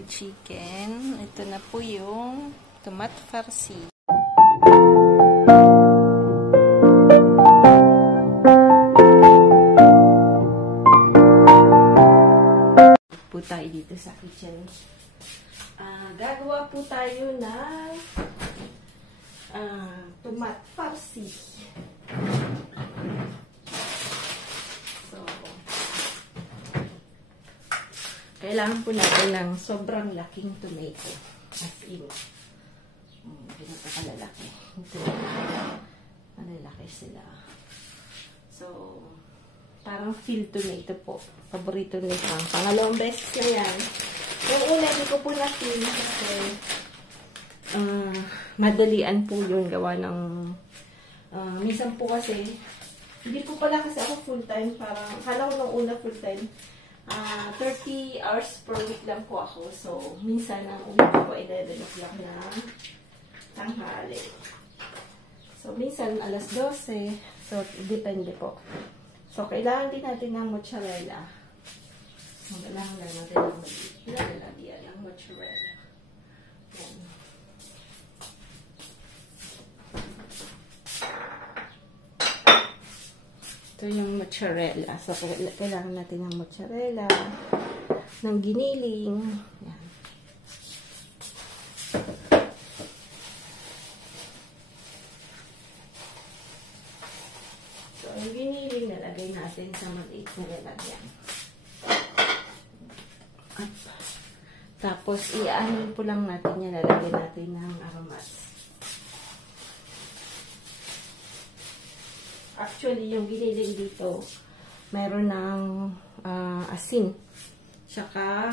fried chicken. Ito na po yung tomat farci. Po tayo dito sa kitchen. Gagawa po tayo ng tomat farci. Kailangan po natin ng sobrang laking tomato. As in, pinapakalalaki. Ito, malalaki sila. So, parang field tomato po. Paborito nila. Pangalawang beses na yan. Yung una, hindi ko po na-feel kasi madalian po yun gawa ng minsan po kasi hindi po pala kasi ako full-time. Parang, kala ko nung una full-time. 30 hours per week lang po ako. So, minsan ang uwi ko ay 11 o'clock na tanghali. So, minsan alas 12. So, depende po. So, kailangan din natin ng mozzarella. Kailangan lang natin ng ilalagyan ng mozzarella. Yan. Ito yung mozzarella. So, kailangan natin ng mozzarella, ng giniling. Yan. So, yung giniling nalagay natin sa maliit na lalagyan. At, tapos, i-anin po lang natin yan. Nalagyan natin ng aromats. Actually, yung giniling dito, mayroon ng asin. Tsaka,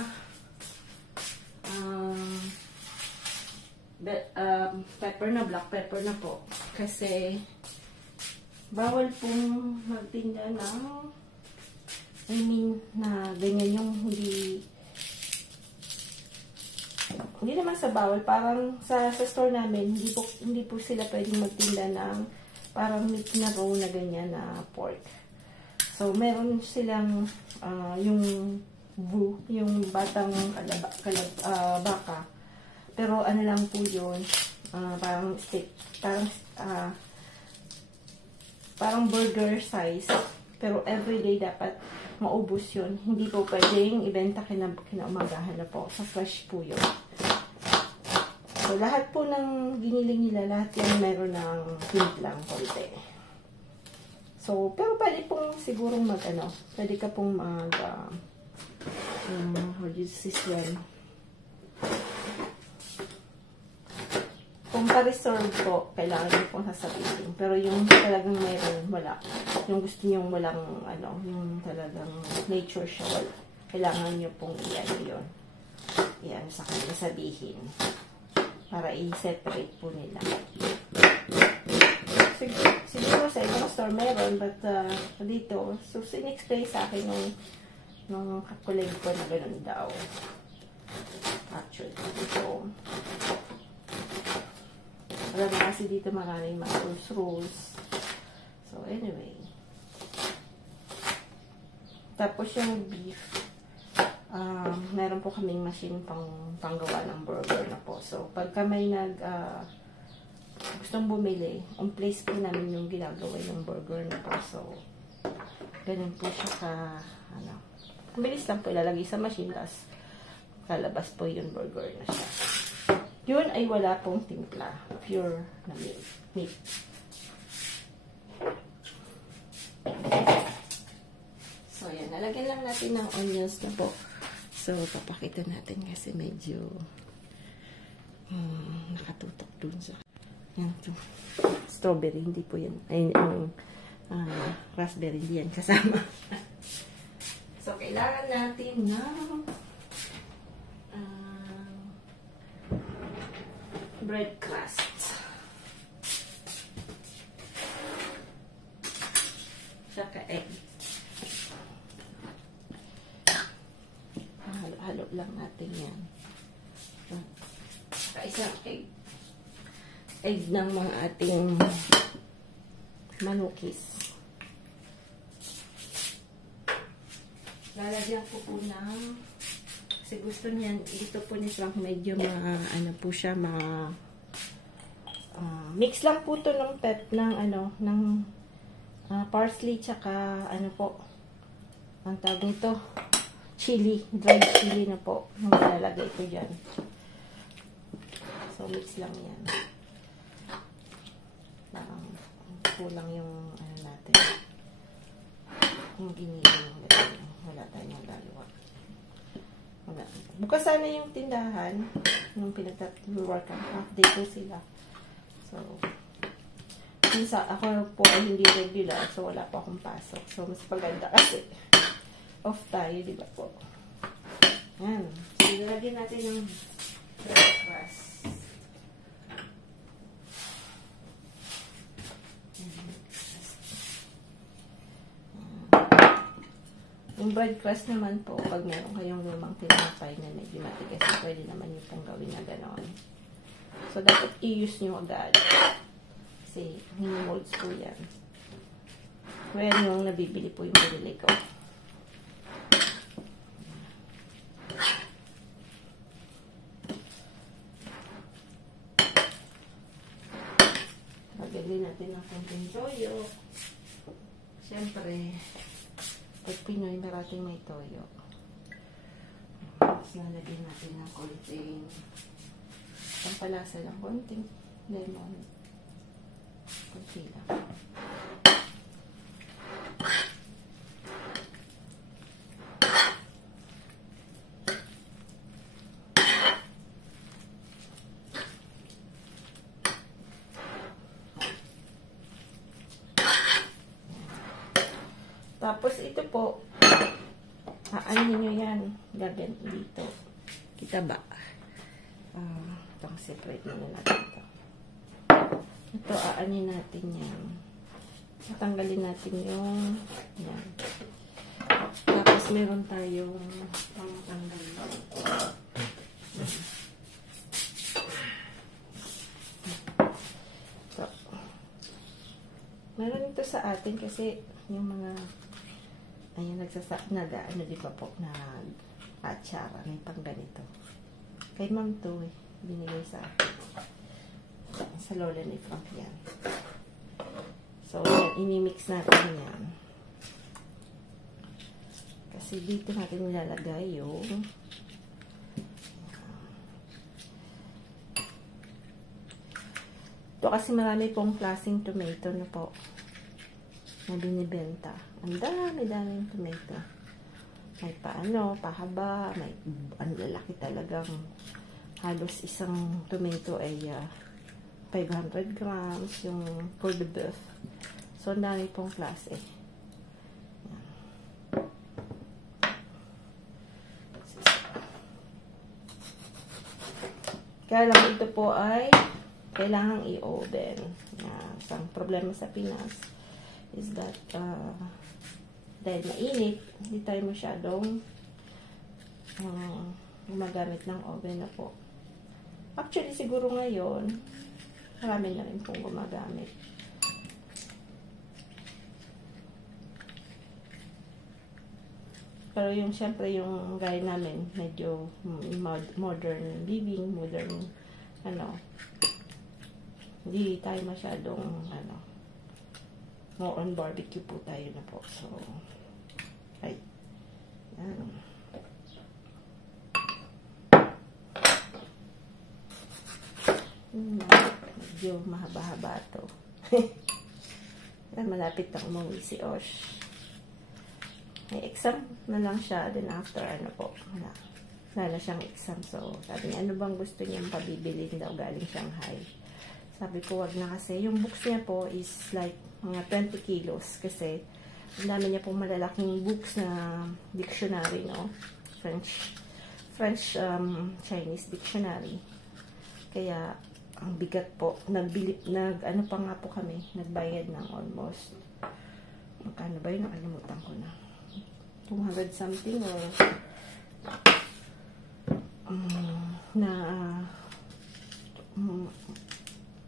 pepper na, black pepper na po. Kasi, bawal pong magtinda ng, na ganyan yung hindi naman sa bawal. Parang sa store namin, hindi po sila pwedeng magtinda ng parang meat na raw na ganyan na pork. So, meron silang yung batang baka. Pero ano lang po yun, parang steak, parang burger size. Pero everyday dapat maubos yun. Hindi po pwedeng ibenta kinaumagahan na po. Sa fresh po yun. So, lahat po ng giniling nila, lahat yan meron ng hint lang konti. So, pero pwede pong sigurong pwede ka pong how do you say yan? Kung pa-reserve po, kailangan nyo pong sasabihin. Pero yung talagang mayroon, wala. Yung gusto nyo walang, yung talagang nature siya, wala. Kailangan nyo pong yun. Yan, sa kanila sabihin. Para i-separate po nila. Siguro sa ibang store meron, but dito, so sin-explain sa akin nung kakuleg ko na gano'n daw. Actually, dito. Alam mo kasi dito maraming mga rules. So, anyway. Tapos yung beef, meron po kaming machine panggawa ng burger na po. So, pagka may gustong bumili, on place po namin yung ginagawa yung burger na po. So, ganun po siya bilis lang po ilalagay sa machine, tapos lalabas po yung burger na siya. Yun ay wala pong timpla. Pure na meat. So, yan. Nalagyan lang natin ng onions na po. So, papakita natin kasi medyo nakatutok dun sa yan, strawberry. Hindi po yan. Ay, raspberry. Hindi yan kasama. So, kailangan natin ng bread crust. Saka egg. Halo-halo lang natin yan. Saka isang egg. Egg ng mga ating manukis. Lalagyan ko po ng Kasi gusto po ni Frank medyo ano po siya, mix lang po to ng ng parsley tsaka ano po, ang tawag nito, chili, dried chili na po, ang nilalagay ko dyan. So, mix lang yan. Kulang yung ano natin, yung giniling. Wala tayong magagawa. Wala. Bukas sana yung tindahan nung pinag-work on half day po sila. So, ako po ay hindi regular, so wala pa akong pasok. So, mas paganda kasi off tayo, di ba po? Yan. So, nilagyan natin yung breakfast. Yung bread crust naman po, pag meron kayong lumang tinapay na medyo matigas, pwede naman yung pong gawin na gano'n. So, dapat i-use nyo agad. Kasi, mini-molds po yan. Kaya yung nabibili po yung binili ko. Lagyan natin ng konting toyo. Siyempre, pag Pinoy, marating may toyo. Tapos nalagyan natin ng konting pampalasa lang, konting lemon. Konti lang. Tapos ito po, aanin nyo yan. Lagyan dito. Kita ba? Itong separate muna natin ito. Ito, aanin natin yan. Tatanggalin natin yung yan. Tapos meron tayong pangtanggal. So, meron ito sa atin kasi yung mga ayun, ano di ba po, nag-atsara, may pang ganito. Kay ma'am to, binigay sa akin. Sa lola ni Frank yan. So, yan, inimix natin yan. Kasi dito natin nilalagay yung ito kasi marami pong klaseng tomato na po na binibenta. Ang dami-daming tomato. May pahaba, may ang lalaki talagang halos isang tomato ay 500 grams yung for the beef. So, ang dami pong klase. Kaya lang ito po ay kailangang i-oven. Isang problema sa Pinas is that dahil mainit, hindi tayo masyadong gumagamit ng oven na po. Actually, siguro ngayon, marami na rin pong gumagamit. Pero yung, syempre, yung gaya namin, medyo modern living, modern, hindi tayo masyadong, more on barbecue po tayo na po. So, ay, yan. Medyo mahaba-haba to. Malapit na umuwi si Osh. May exam na lang siya. Then after, wala na siyang exam. So, sabi niya, ano bang gusto niyang pabibilin daw galing Shanghai? Sabi ko, wag na kasi. Yung books niya po is like mga 20 kilos. Kasi, ang dami niya pong malalaking books na dictionary, no? French Chinese dictionary. Kaya, ang bigat po. Ano pa nga po kami, nagbayad ng almost, magkano ba yun? Nakalimutan ko na. 200 something or na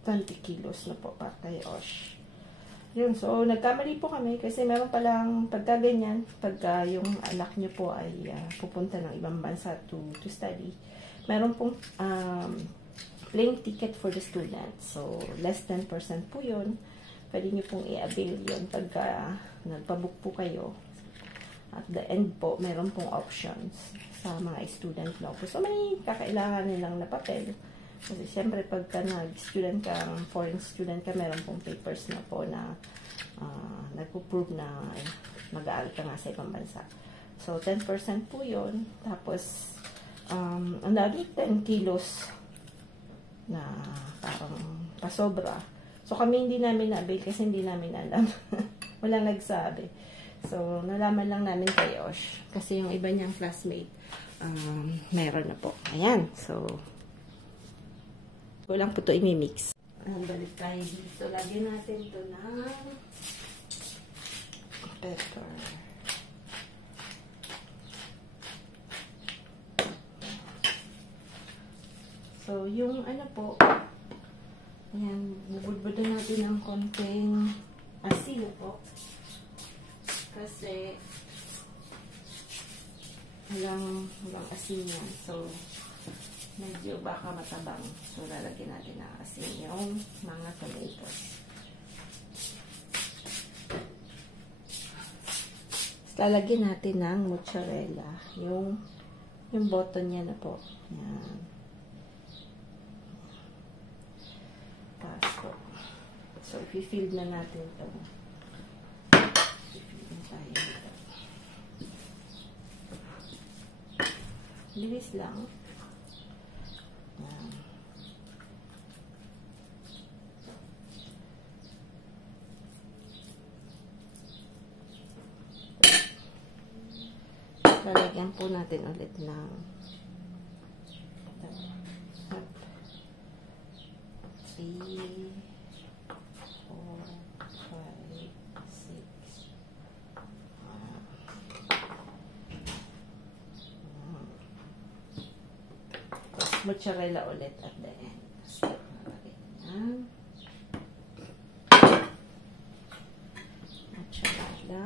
20 kilos na po para kay Osh. Yun, so nagkamali po kami kasi meron palang pagka ganyan, pagka yung anak nyo po ay pupunta ng ibang bansa to study, meron pong plane ticket for the students. So, less than 10% po yun. Pwede nyo pong i-avail yun pagka nagpabook po kayo. At the end po, meron pong options sa mga student loan po. So, may kakailangan nilang na papel. Kasi siyempre, pagka nag-student ka, foreign student ka, meron pong papers na po na nagpo-prove na mag-aaral ka nga sa ibang bansa. So, 10% po yun. Tapos, another 10 kilos na parang pasobra. So, kami hindi namin na-avail kasi hindi namin alam. Walang nagsabi. So, nalaman lang namin kay Osh. Kasi yung iba niyang classmate, meron na po. Ayan. So, kulang po ito imimix. Balik tayo dito. Lagyan natin ito ng pepper. So, yung ano po, ayan, bubudbudan natin ng konting asin po. Kasi, walang asin yan. So, medyo baka matabang. So, lalagyan natin ng asin yung mga tomatoes. Lalagyan natin ng mozzarella. Yung button niya na po. Yan. Tapos, so, i-fill na natin ito. I-fill na tayo ito. Bilis lang. Lalagyan po natin ulit ng 3, 4, 5, 6. Tapos mozzarella ulit at the end. So, lalagyan na. Mozzarella.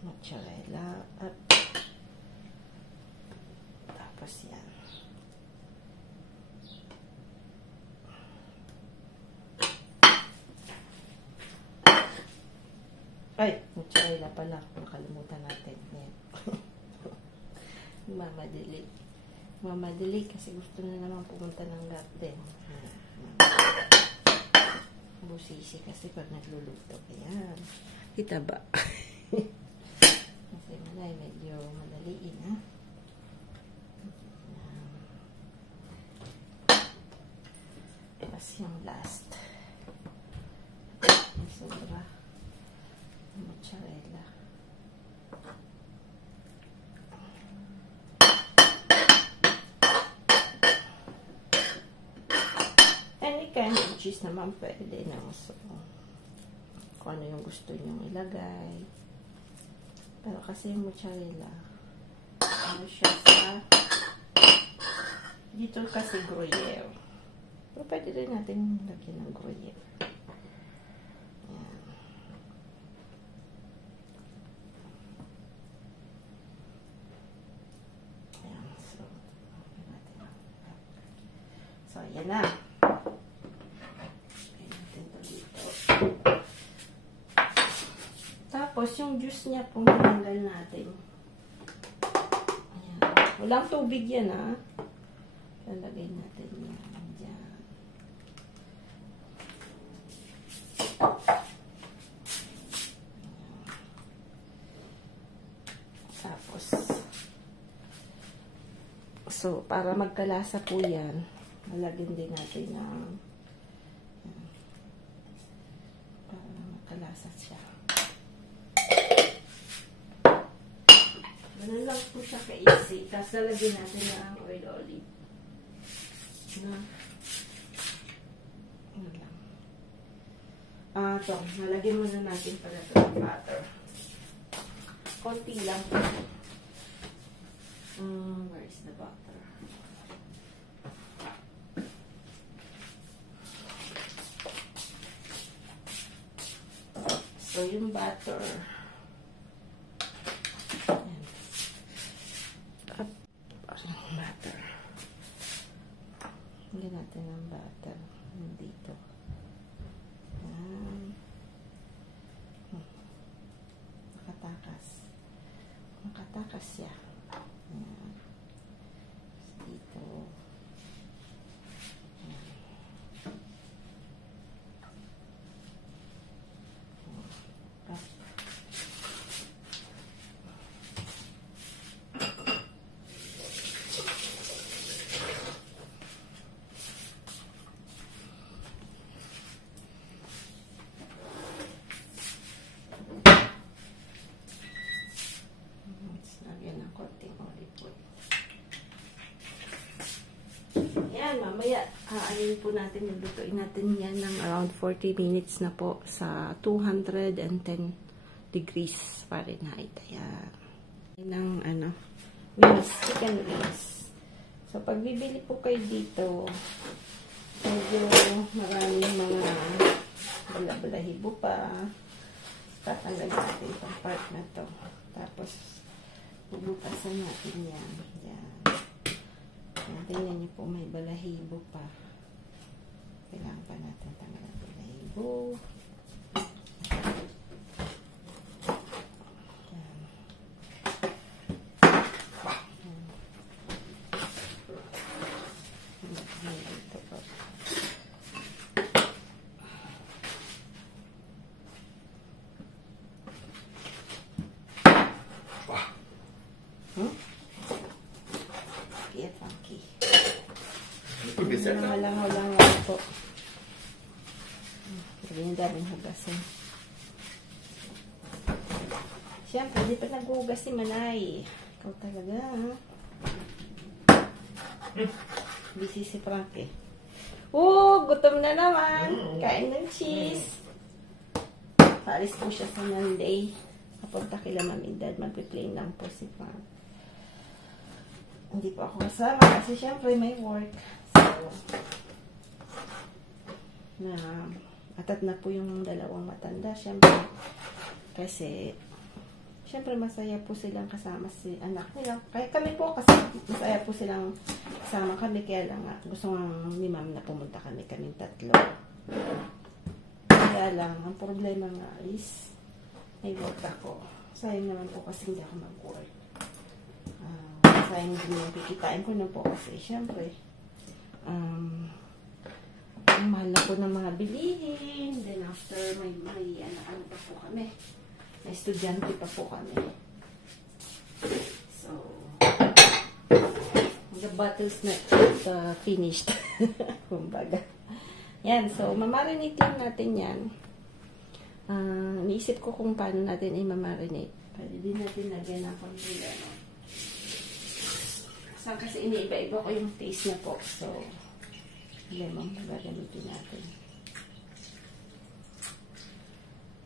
Mozzarella at tapos yan. Ay, mozzarella pala. Nakalimutan natin. Yan. Mamadali kasi gusto na naman pumunta ng garden. Busisi kasi pag nagluluto. Ayan. Kita ba? Kasi malay, medyo madaliin, ha? Tapos yung last. Sobra. Mozzarella. Any kind of cheese naman pwede na. So, kung ano yung gusto nyong ilagay. Pero kasi yung mozzarella, ano siya sa, dito kasi gruyere. Pero pwede rin natin lagyan ng gruyere. Ayan. Ayan. So, ayan na. Tapos, yung juice niya pong tinanggal natin. Ayan. Walang tubig yan, ha. Lalagay natin yan. Diyan. Tapos, so, para magkalasa po yan, lalagyan din natin ng para magkalasa siya. Ganun lang po siya ka-easy. Tapos lalagyan natin ng oil olive. Ano lang. Ito, nalagyan muna natin pala ito ng butter. Konti lang. Where is the butter? So, yung butter. Butter. Lagyan natin ng butter. Dito. Nakatakas siya. Ayan. Dito. Ayan. Mamaya, ayun po natin, lutuin natin yan ng around 40 minutes na po sa 210 degrees Fahrenheit. Ayan. Ng wings, chicken wings. So, pag bibili po kayo dito, medyo maraming mga bala-balahibo pa. Tatanggal natin itong part na to. Tapos, bubutasan natin yan. Ayan. Tingnan niyo po, may balahibo pa. Kailangan pa natin tanggal ang balahibo. Walang po. Sabi niya daming hugasin. Siyempre, hindi pa naghugas si Manay. Ikaw talaga, ha? Busy si Frank, eh. Gutom na naman. Kain ng cheese. Paalis po siya sa Monday. Kapunta kila Mami Dad. Magpiplain lang po si Frank. Hindi po ako kasama kasi siyempre may work. Na atat na po yung dalawang matanda syempre kasi syempre masaya po silang kasama si anak nila, kaya kami po kasi masaya po silang kasama kami, kaya lang gusto ni Ma'am na pumunta kaming tatlo, kaya lang ang problema nga is may work ako. Sayang naman po kasi hindi ako mag-work. Sayang din yung kikitain ko na po kasi syempre ang mahal na po ng mga bilihin. Then after, may ano pa po kami. May estudyante pa po kami. So, the battle's not finished. Kumbaga. Yan. So, mamarinate lang natin yan. Naisip ko kung paano natin i-mamarinate. Pwede din natin lagyan ng konti. Kasi iniiba-iba ko yung taste niya po. So, lemon gagamitin natin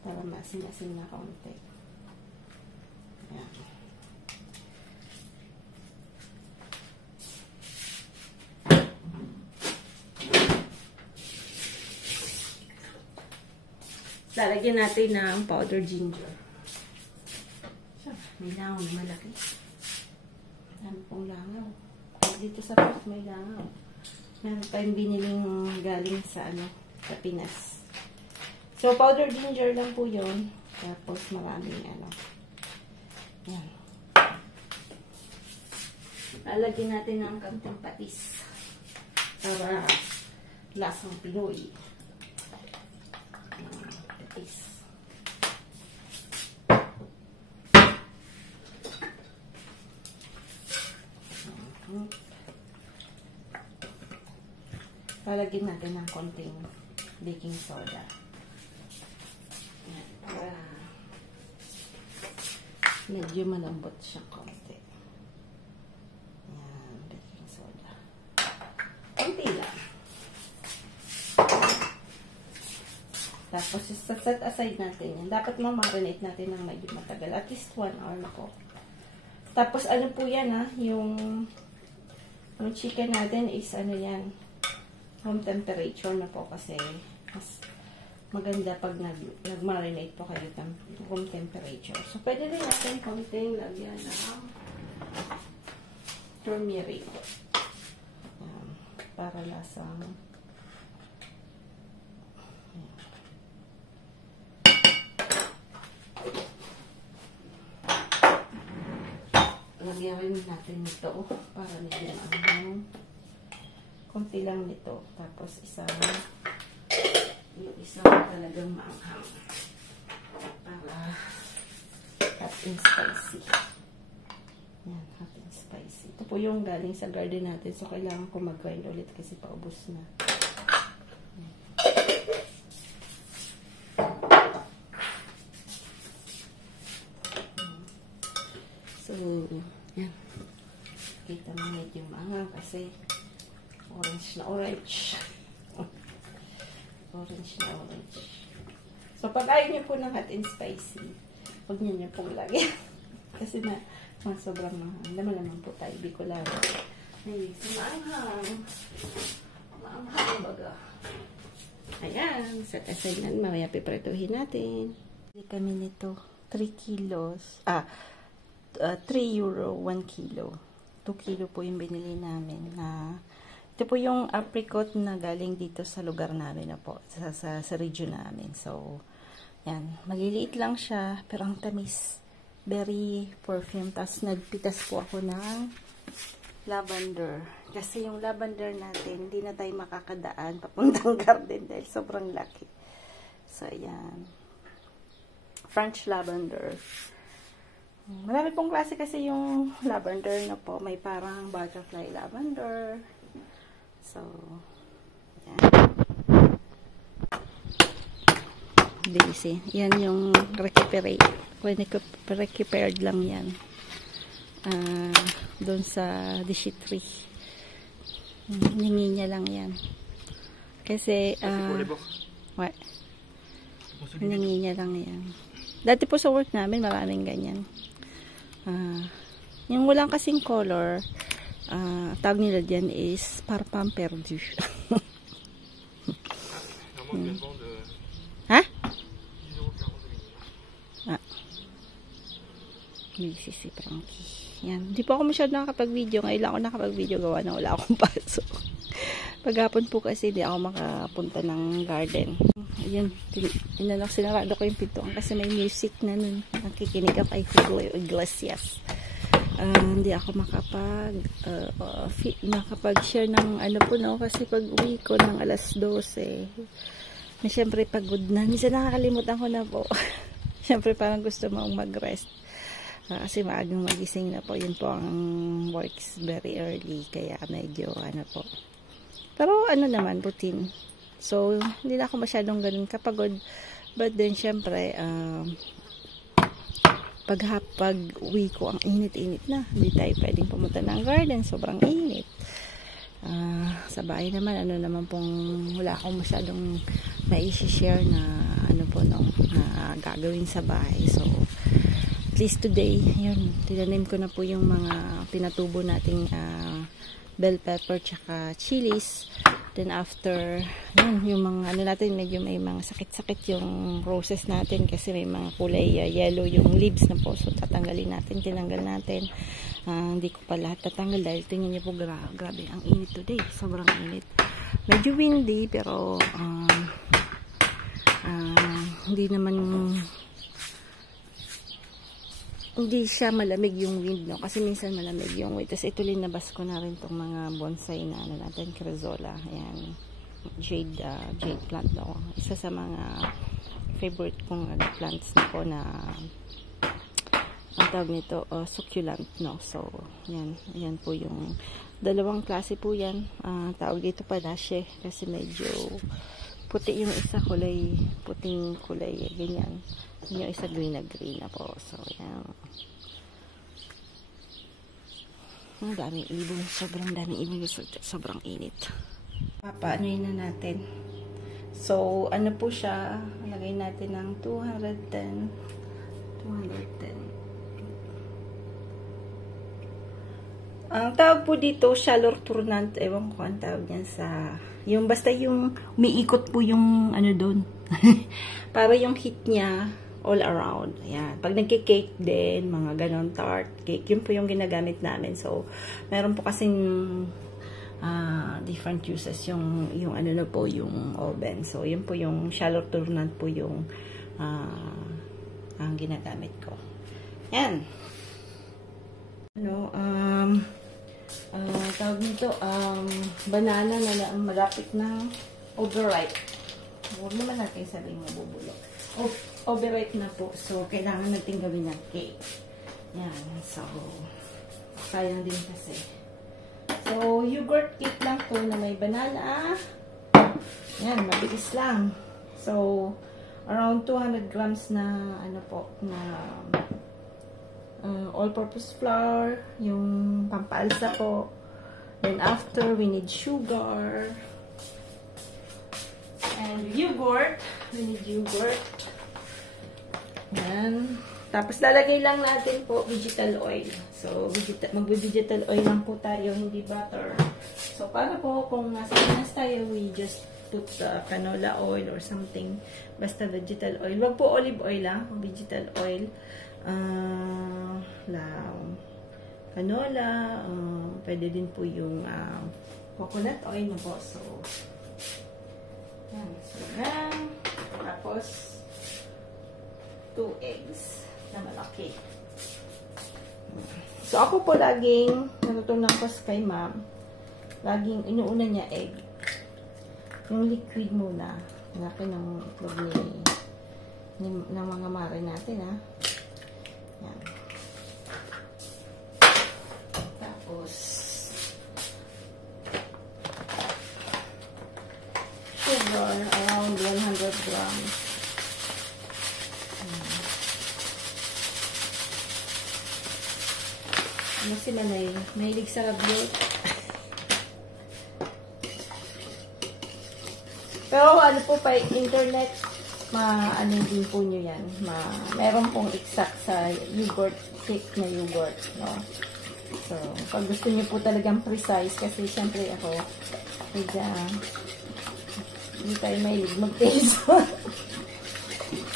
para masin-masin na konti. Ayan. Lalagyan natin ng powder ginger. May langaw na malaki. Ano pong langaw? Dito sa pot may langaw. Meron tayong biniling galing sa sa Pinas. So, powder ginger lang po yun. Tapos, maraming yan. Lalagyan natin ng kantang patis. Para lasang Pinoy. Patis. Lalagyan natin ng konting baking soda. Para medyo malambot siya konti. Ayan, baking soda. Konti lang. Tapos, set aside natin yan. Dapat ma-marinate natin ng medyo matagal. At least 1 hour na po. Tapos, ano po yan yung chicken natin is ano yan, room temperature na po kasi mas maganda pag nag-marinate po kayo ng room temperature. So, pwede rin natin konting lagyan ng turmeric. Para lasang lagyan rin natin ito para nilagyan ang konti lang nito. Tapos yung isa talagang maanghang para hot and spicy. Yan, hot and spicy. Ito po yung galing sa garden natin. So, kailangan ko mag-grind ulit kasi paubos na. So, yan. Kita mo medyo maanghang kasi orange na orange. Orange na orange. So, pag ayaw niyo po ng hot and spicy, huwag niyo pong lagyan. Kasi sobrang mahal. Naman po tayo, Bicolano. Anyway, so maanghang. Maanghang baga. Ayan, set aside na. Mamaya pipretuhin natin. Bili kami nito. 3 kilos. 3 euro, 1 kilo. 2 kilo po yung binili namin. Ito po yung apricot na galing dito sa lugar namin na po. Sa region namin. So, yan. Maliliit lang siya, pero ang tamis. Very perfume. Tapos nagpitas po ako ng lavender. Kasi yung lavender natin, hindi na tayo makakadaan papuntang garden dahil sobrang laki. So, yan. French lavender. Marami pong klase kasi yung lavender na po. May parang butterfly lavender. So, yan. Busy. Yan yung recuperate lang yan. Doon sa Dishitri. Hiningi niya lang yan. Kasi, hiningi niya lang yan. Dati po sa work namin, maraming ganyan. Yung walang kasing color, tawag nila dyan is parfum perdu. Ha? Busy si Frankie. Yan. Hindi po ako masyado nakakapag-video. Ngayon lang ako nakapag-video gawa na wala akong pasok. Paghapon po kasi hindi ako makapunta ng garden. Ayun. Sinarado ko yung pintuan kasi may music na nun. Nakikinig ako kay Julio Iglesias. Hindi ako makapag-share ng ano po, no? Kasi pag uwi ko ng alas 12, na syempre pagod na. Minsan nakakalimutan ko na po. Syempre parang gusto mong mag-rest. Kasi maagang magising na po. Yun po ang works very early. Kaya medyo ano po. Pero ano naman, routine. So, hindi na ako masyadong ganun kapagod. But then, syempre, pag uwi ko, ang init-init na. Hindi tayo pwedeng pumunta ng garden. Sobrang init. Sa bahay naman, ano naman pong wala akong masyadong na-share na ano po, no, na gagawin sa bahay. So, at least today, yun, tinanim ko na po yung mga pinatubo nating bell pepper tsaka chilies. Then after, yun, yung mga ano natin, medyo may mga sakit-sakit yung roses natin kasi may mga kulay yellow yung leaves na po. So tatanggalin natin, tinanggal natin. Hindi ko pa lahat tatanggal dahil tingnan niyo po grabe ang init today. Sobrang init. Medyo windy pero hindi naman hindi siya malamig yung wind, no? Kasi minsan malamig yung wind. Tapos ito linabas ko na rin itong mga bonsai na ano natin, Crezola. Ayan. Jade plant, no? Isa sa mga favorite kong plants na po na ang tawag nito, succulent, no? So, yan. Ayan po yung dalawang klase po yan. Tawag dito padache kasi medyo puti yung isa, puting kulay, ganyan. Yung isa green na po. So, yan. Ang daming ibon. Sobrang daming ibon. Sobrang init. Papaanoin na natin. So, ano po siya? lagay natin ng 210. 210. Ang tawag po dito, shallow tournant. Ewan ko ang tawag niyan sa... Yung basta yung umiikot po yung ano doon. Para yung heat niya all around. Ayan. Pag nagki-cake din, mga ganon tart cake, yun po yung ginagamit namin. So, meron po kasing different uses yung ano na po, yung oven. So, yun po yung shallow tournant po yung ang ginagamit ko. Ayan. Ano, tawag nito, banana na malapit na overripe. Huwag naman natin sabihin mabubulok. Overripe na po. So, kailangan natin gawin ng cake. Yan. So, sayang din kasi. So, yogurt cake lang po na may banana. Yan, mabilis lang. So, around 200 grams na, ano po, na all-purpose flour, yung pampalsa po. Then after, we need sugar. And yogurt. We need yogurt. Yan. Tapos lalagay lang natin po vegetal oil. So, mag-vegetal oil lang po tayo, hindi butter. So, para po kung nasa Pinas tayo, we just put canola oil or something. Basta vegetal oil. Wag po olive oil lang, vegetal oil. Canola, pwede din po yung coconut oil na po. So, yan. So, yan. Tapos, 2 eggs na malaki. So, ako po laging, natutunan ko kay ma'am, laging inuuna niya egg. Yung liquid muna. Laki ng itlog ng mga mare natin, ha. Yan. Tapos, sugar, around 100 grams. Ano si Manay? Mahilig sa rabiot. Pero ano po pa, internet, ano din po nyo yan. Meron pong exact sa yogurt, cake na yogurt, no? So, pag gusto nyo po talagang precise, kasi syempre ako, hindi tayo mahilig mag-taste.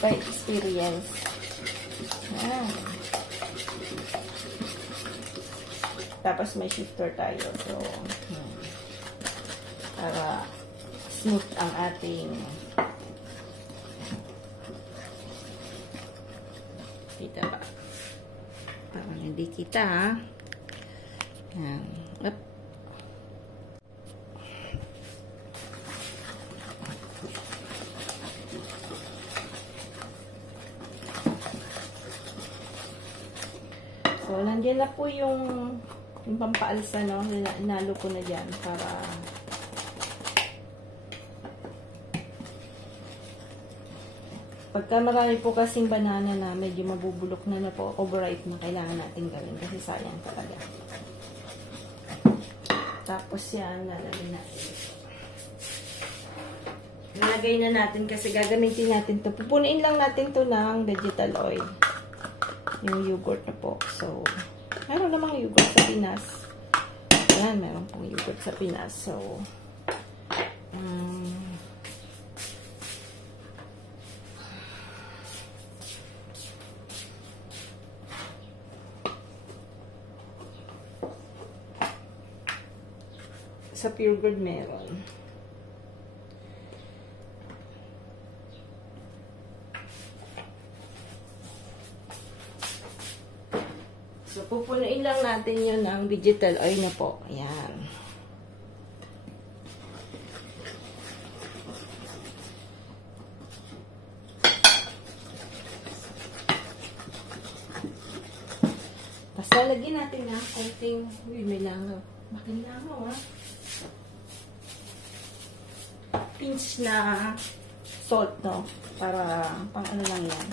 By experience. Yan. Tapos may shifter tayo. So, para smooth ang ating kita ba? Parang hindi kita, ha? Yan. Up. So, nandiyan na po yung pampaalsa, no? Inalo ko na dyan para pagka marami po kasing banana na medyo mabubulok na po, overripe na, kailangan natin gawin kasi sayang talaga. Tapos yan, lalagay natin. Nalagay na natin kasi gagamitin natin to. Pupunin lang natin to ng vegetal oil. Yung yogurt na po. So, meron namang yogurt sa Pinas. Ayan, meron pong yogurt sa Pinas. So, sa Pure Gold meron. So, pupunuin lang natin yun ng vegetal oil na po. Ayan. Tapos lalagyan natin na konting, may langaw. Making langaw, ha? Pinch na salt, no? Para pang ano lang yan.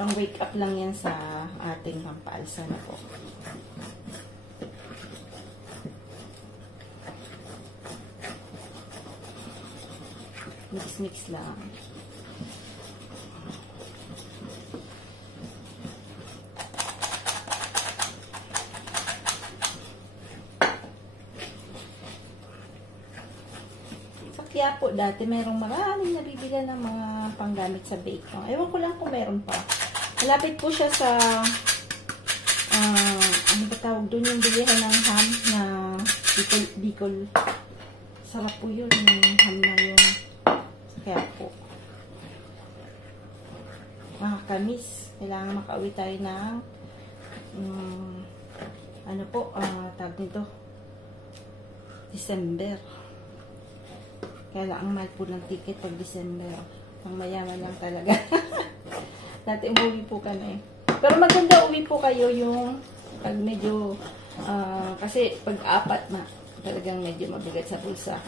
Pang wake up lang yan sa ating pampaalsa na po. Mix-mix lang. Sa Quiapo dati, mayroong maraming nabibili ng mga panggamit sa bake. Ewan ko lang kung meron pa. Malapit po siya sa ano ba tawag doon, yung bilihan ng ham na Bicol. Sarap po yun, yung ham na yun. Kaya po, makakamis. Kailangan makauwi tayo ng ano po, tawag nito, December. Kaya lang ang mahal po ng ticket pag December. Pang mayaman lang talaga. Dati umuwi po kami. Pero maganda uwi po kayo yung pag medyo, kasi pag apat na, talagang medyo mabigat sa bulsa.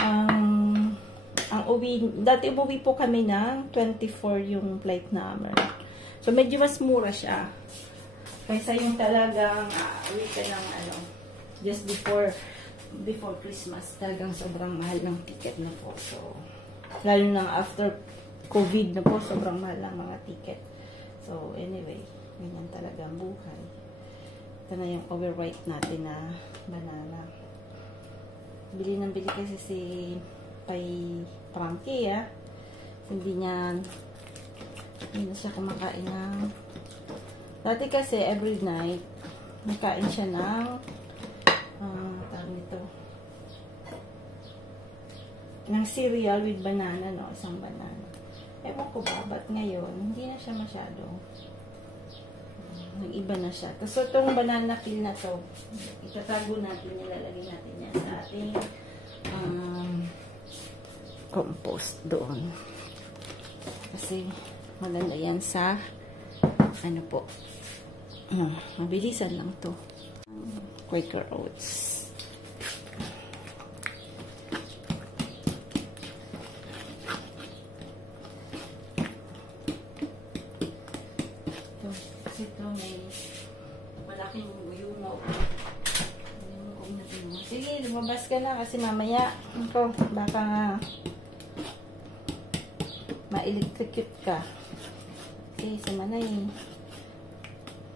Ang uwi, dati umuwi po kami ng 24 yung flight namin. So medyo mas mura siya. Kaysa yung talagang uwi ka ng just before Christmas. Talagang sobrang mahal ng ticket na po. So, lalo na after COVID na po, sobrang mahal ng mga ticket. So, anyway, ganyan talaga ang buhay. Ito na yung overripe natin na banana. Bili ng bili kasi si Frankie, Hindi na siya kumakain ng... Dati kasi, every night, nakain siya ng tawag nito, ng cereal with banana, isang banana. Ewan ko ba, ba't ngayon, hindi na siya masyado. Nag-iba na siya. Tapos itong banana peel na to, itatago natin, nilalagay natin yan sa ating compost doon. Kasi maganda yan sa ano po, mabilisan lang to. Quaker Oats. Kasi ito may malaking uyumaw. Sige, lumabas ka na kasi mamaya baka ma-electrocute ka. Okay, sa manay.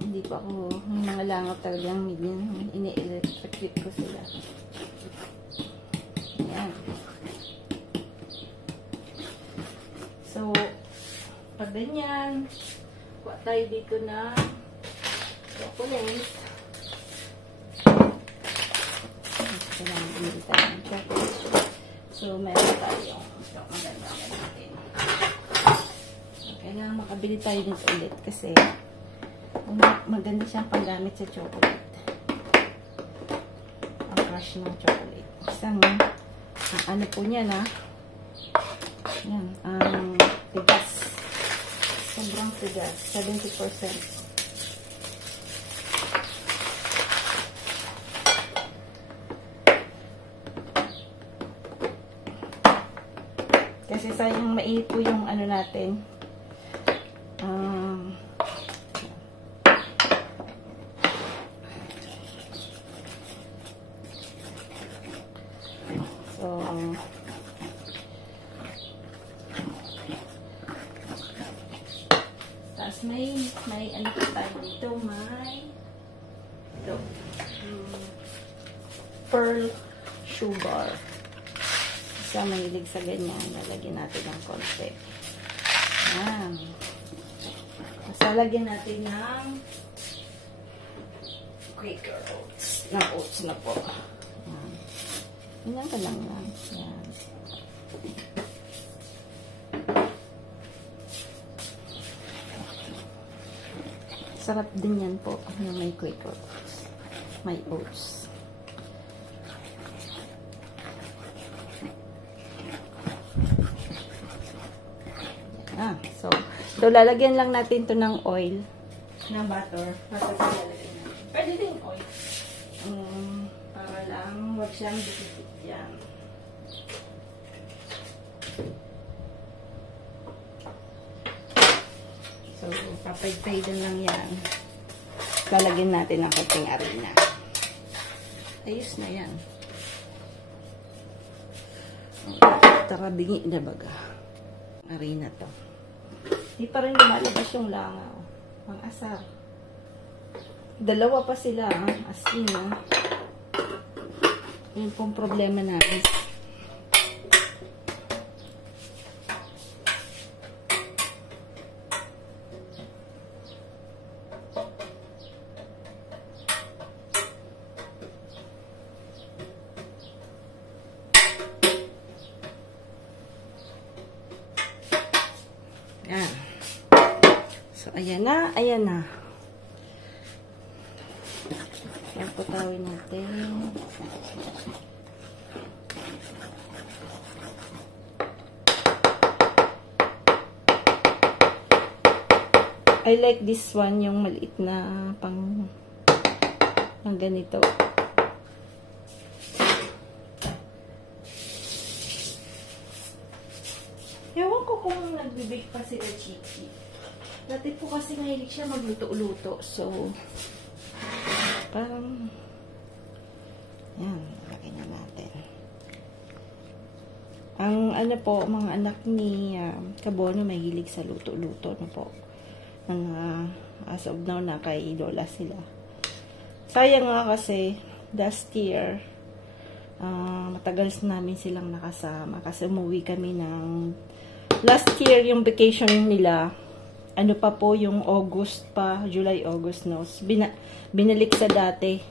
Hindi pa ako, yung mga langaw talagang ini-electrocute ko sila. Ayan. So, pag ganyan, kuha tayo dito na chocolate. Kailangan bumili tayo ng chocolate. So, meron tayong maganda natin. Kailangan makabili tayo dito ulit kasi maganda siyang panggamit sa chocolate. Ang crush ng chocolate. Isang, ano po niya yan, ang tigas. Sobrang tigas. 70%. Kasi sayang mainit po yung ano natin. Tapos may ano pa tayo dito, ito, pearl sugar. Isa mahilig sa ganyan, lalagyan natin ng konti. Ayan. Tapos lalagyan natin ng Quaker Oats. Ng oats na po. Ayan. Ganyan ka lang yan. Ayan. Sarap din yan po yung may Quaker Oats. May oats. So lalagyan lang natin to ng oil, ng butter. Pwede din oil. Para lang wag siyang dikit yan. So, papay-paydan lang yan. Lalagyan natin ng konting harina. Ayos na yan. Ito. tarabingi na baga. Arena to. Di pa rin lumalabas yung langaw. Ang asar. Dalawa pa sila, as in, yun pong problema namin. Yan. So, ayan na, ayan na. Yan po tawin natin. I like this one, yung maliit na pang ganito. Ewan ko kung nagbibig pa sila Chichi. Dati po kasi mahilig siya magluto-luto. So, parang, yan, lagay na natin. Ang ano po, mga anak ni Kabono mahilig sa luto-luto na po. As of now, kay Lola sila. Sayang nga kasi, last year, matagal namin silang nakasama. Kasi umuwi kami ng, last year, yung vacation nila, ano pa po, yung August pa, July, August, no? Binalik sa dati.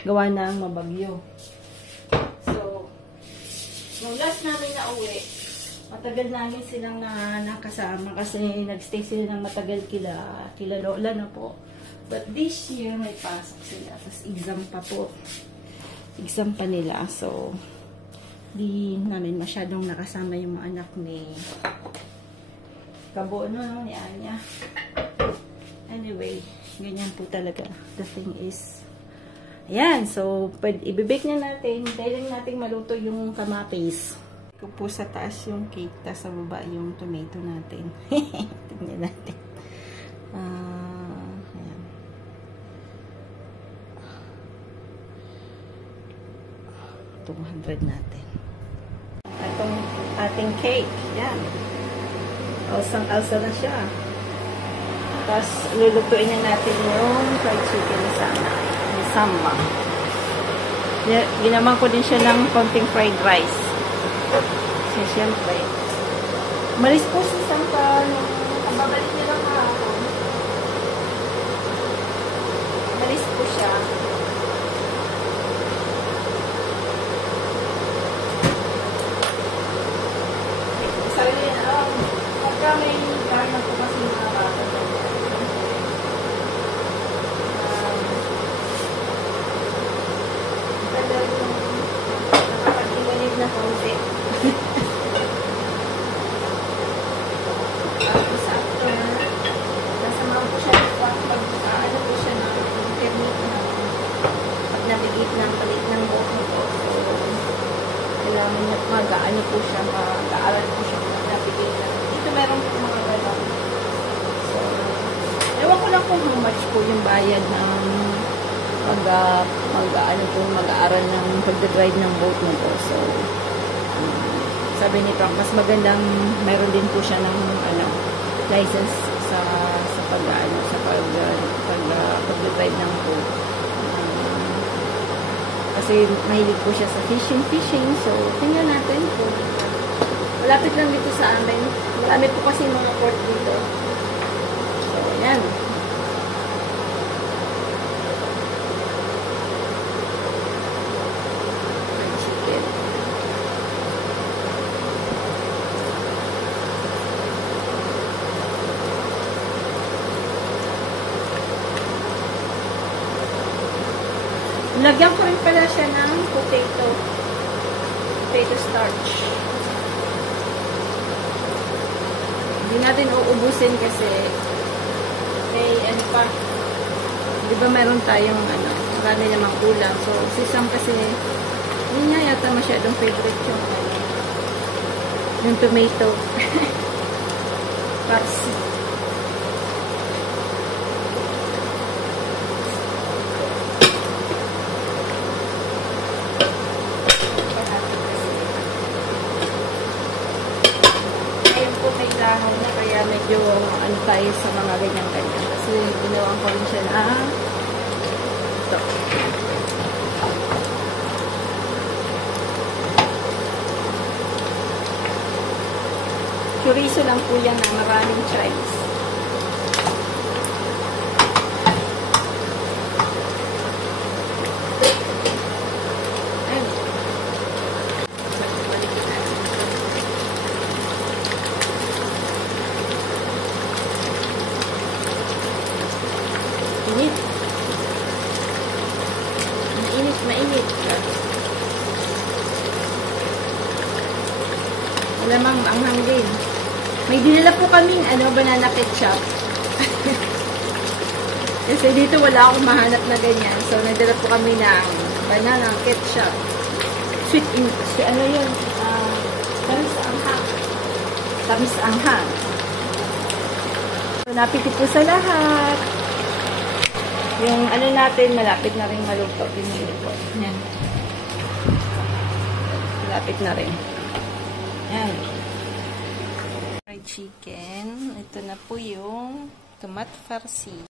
Gawa na ang mabagyo. So, nung last namin na uwi, matagal namin silang nakasama kasi nagstay sila ng matagal kila Lola na po. But this year, may pasok sila. Tapos exam pa po. Exam pa nila. So, di namin masyadong nakasama yung mga anak ni Kabono, no? Ni Anya. Anyway, ganyan po talaga. The thing is, ayan. So, ibibake na natin. Dahil lang natin maluto yung kamatis. Ito po sa taas yung cake. Tapos sa baba yung tomato natin. Tingnan natin. Ayan. $200 natin. Itong ating cake. Yan. Alsang-alsa na siya. Tapos, lulutuin na natin yung fried chicken ni Samba. Ginaman ko din siya ng konting fried rice. Kasi, syempre, malis po si Samba nung babalik niya lang kahapon. Malis po siya. Pagka may karna po kasi mga bata talagang nakapag-iwanib na konti. Tapos after, nasamahan po siya ano po siya na internet na pag nabigit ng palit ng buhok mo po. So, kailangan niya mag-ano po siya, mag-aaral po siya nabigit na. Dito meron po mga gano'n. So, ewan ko lang kung how much po yung bayad ng mag-aaral ng pagdadrive ng boat mo po. So, sabi ni Frank, mas magandang meron din po siya ng license sa pagdadrive ng boat. Kasi mahilig po siya sa fishing. So, tingnan natin po. Malapit lang dito sa amin. Marami po kasi mga port dito. So, yan. Chicken. Lagyan ko rin pala siya ng potato starch. Hindi natin uubusin kasi may ano pa. Di ba meron tayong marami namang ulam. So, si Sam kasi hindi niya yata masyadong favorite yung tomato. Parsi. medyo ano tayo sa mga ganyan-ganyan. Kasi ginawa ko rin siya na ito. Chorizo lang po yan na maraming chives. Init. Mainit, mainit. Malamang anghang din. May dinala po kaming banana ketchup. Kasi dito wala akong mahanap na ganyan. So, nagdala po kami ng banana ketchup. Sweet ano yun? Tamis anghang. Tamis anghang. So, napiti po sa lahat. Yung natin, malapit na rin maluto. Pinili po. Yan. Malapit na rin. Yan. Fried chicken. Ito na po yung tomato farci.